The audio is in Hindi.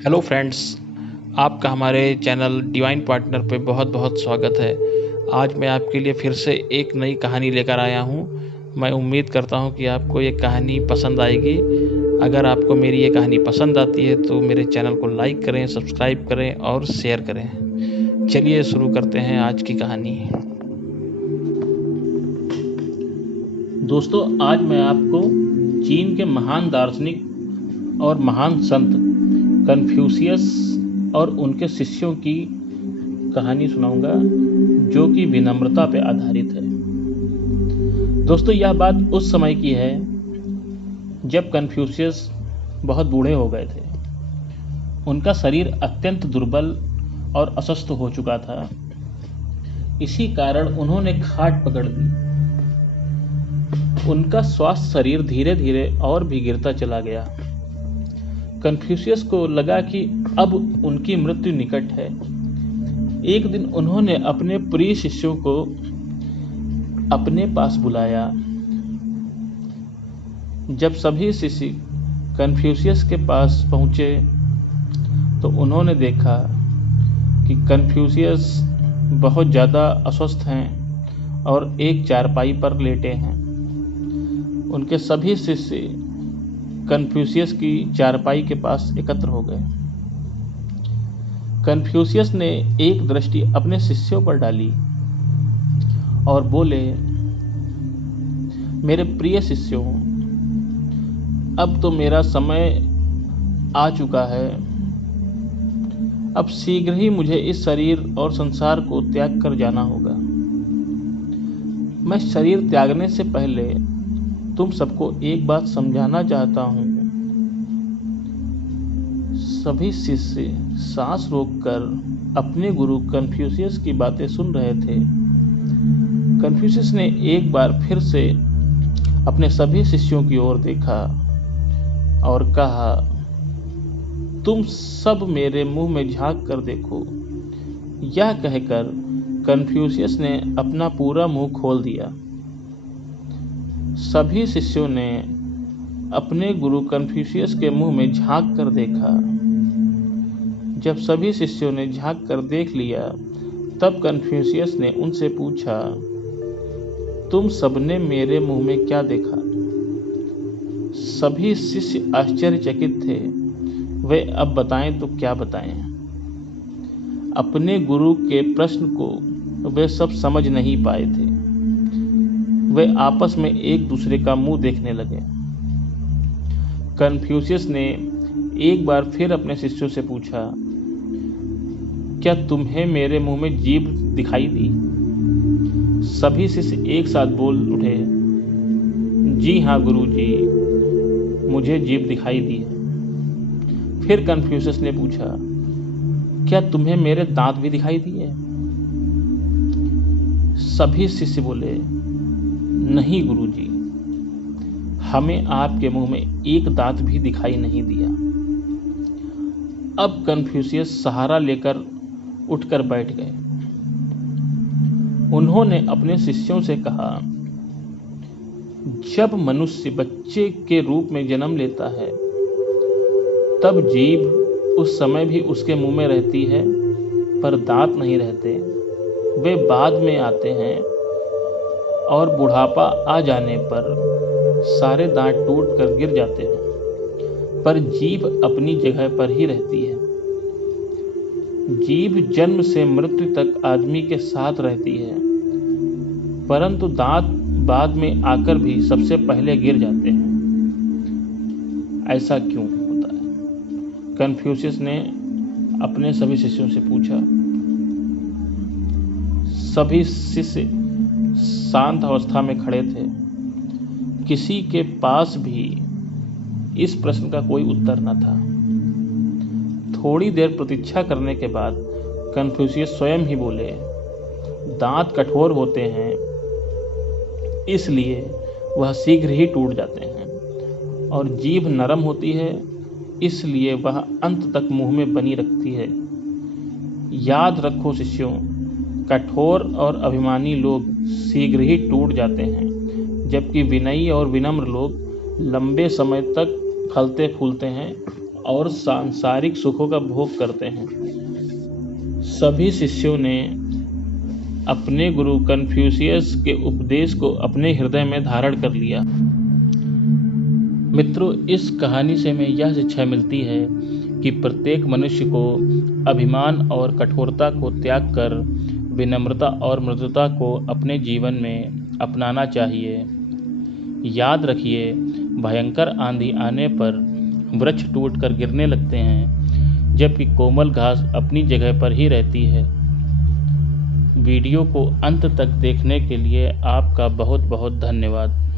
हेलो फ्रेंड्स, आपका हमारे चैनल डिवाइन पार्टनर पे बहुत-बहुत स्वागत है। आज मैं आपके लिए फिर से एक नई कहानी लेकर आया हूँ। मैं उम्मीद करता हूँ कि आपको ये कहानी पसंद आएगी। अगर आपको मेरी ये कहानी पसंद आती है तो मेरे चैनल को लाइक करें, सब्सक्राइब करें और शेयर करें। चलिए शुरू करते हैं आज की कहानी। दोस्तों, आज मैं आपको चीन के महान दार्शनिक और महान संत कन्फ्यूशियस और उनके शिष्यों की कहानी सुनाऊंगा, जो कि विनम्रता पर आधारित है। दोस्तों, यह बात उस समय की है जब कन्फ्यूशियस बहुत बूढ़े हो गए थे। उनका शरीर अत्यंत दुर्बल और अस्वस्थ हो चुका था। इसी कारण उन्होंने खाट पकड़ ली। उनका स्वास्थ्य शरीर धीरे धीरे और भी गिरता चला गया। कन्फ्यूशियस को लगा कि अब उनकी मृत्यु निकट है। एक दिन उन्होंने अपने प्रिय शिष्यों को अपने पास बुलाया। जब सभी शिष्य कन्फ्यूशियस के पास पहुंचे तो उन्होंने देखा कि कन्फ्यूशियस बहुत ज़्यादा अस्वस्थ हैं और एक चारपाई पर लेटे हैं। उनके सभी शिष्य कन्फ्यूशियस की चारपाई के पास एकत्र हो गए। कन्फ्यूशियस ने एक दृष्टि अपने शिष्यों पर डाली और बोले, मेरे प्रिय शिष्यों, अब तो मेरा समय आ चुका है। अब शीघ्र ही मुझे इस शरीर और संसार को त्याग कर जाना होगा। मैं शरीर त्यागने से पहले तुम सबको एक बात समझाना चाहता हूँ। सभी शिष्य सांस रोककर अपने गुरु कन्फ्यूशियस की बातें सुन रहे थे। कन्फ्यूशियस ने एक बार फिर से अपने सभी शिष्यों की ओर देखा और कहा, तुम सब मेरे मुंह में झांक कर देखो। यह कहकर कन्फ्यूशियस ने अपना पूरा मुंह खोल दिया। सभी शिष्यों ने अपने गुरु कन्फ्यूशियस के मुंह में झांक कर देखा। जब सभी शिष्यों ने झांक कर देख लिया, तब कन्फ्यूशियस ने उनसे पूछा, तुम सबने मेरे मुंह में क्या देखा? सभी शिष्य आश्चर्यचकित थे। वे अब बताएं तो क्या बताएं। अपने गुरु के प्रश्न को वे सब समझ नहीं पाए थे। वे आपस में एक दूसरे का मुंह देखने लगे। कन्फ्यूशियस ने एक बार फिर अपने शिष्यों से पूछा, क्या तुम्हें मेरे मुंह में जीभ दिखाई दी? सभी शिष्य एक साथ बोल उठे, जी हाँ गुरुजी, मुझे जीभ दिखाई दी है। फिर कन्फ्यूशियस ने पूछा, क्या तुम्हें मेरे दांत भी दिखाई दिए? सभी शिष्य बोले, नहीं गुरुजी, हमें आपके मुंह में एक दांत भी दिखाई नहीं दिया। अब कन्फ्यूशियस सहारा लेकर उठकर बैठ गए। उन्होंने अपने शिष्यों से कहा, जब मनुष्य बच्चे के रूप में जन्म लेता है, तब जीभ उस समय भी उसके मुंह में रहती है, पर दांत नहीं रहते। वे बाद में आते हैं और बुढ़ापा आ जाने पर सारे दांत टूट कर गिर जाते हैं, पर जीभ अपनी जगह पर ही रहती है। जीभ जन्म से मृत्यु तक आदमी के साथ रहती है, परंतु दांत बाद में आकर भी सबसे पहले गिर जाते हैं। ऐसा क्यों होता है? कन्फ्यूशियस ने अपने सभी शिष्यों से पूछा। सभी शिष्य शांत अवस्था में खड़े थे। किसी के पास भी इस प्रश्न का कोई उत्तर न था। थोड़ी देर प्रतीक्षा करने के बाद कन्फ्यूशियस स्वयं ही बोले, दांत कठोर होते हैं, इसलिए वह शीघ्र ही टूट जाते हैं, और जीभ नरम होती है, इसलिए वह अंत तक मुंह में बनी रखती है। याद रखो शिष्यों, कठोर और अभिमानी लोग शीघ्र ही टूट जाते हैं, जबकि विनयी और विनम्र लोग लंबे समय तक फलते फूलते हैं और सांसारिक सुखों का भोग करते हैं। सभी शिष्यों ने अपने गुरु कन्फ्यूशियस के उपदेश को अपने हृदय में धारण कर लिया। मित्रों, इस कहानी से हमें यह शिक्षा मिलती है कि प्रत्येक मनुष्य को अभिमान और कठोरता को त्याग कर विनम्रता और मृदुता को अपने जीवन में अपनाना चाहिए। याद रखिए, भयंकर आंधी आने पर वृक्ष टूटकर गिरने लगते हैं, जबकि कोमल घास अपनी जगह पर ही रहती है। वीडियो को अंत तक देखने के लिए आपका बहुत बहुत धन्यवाद।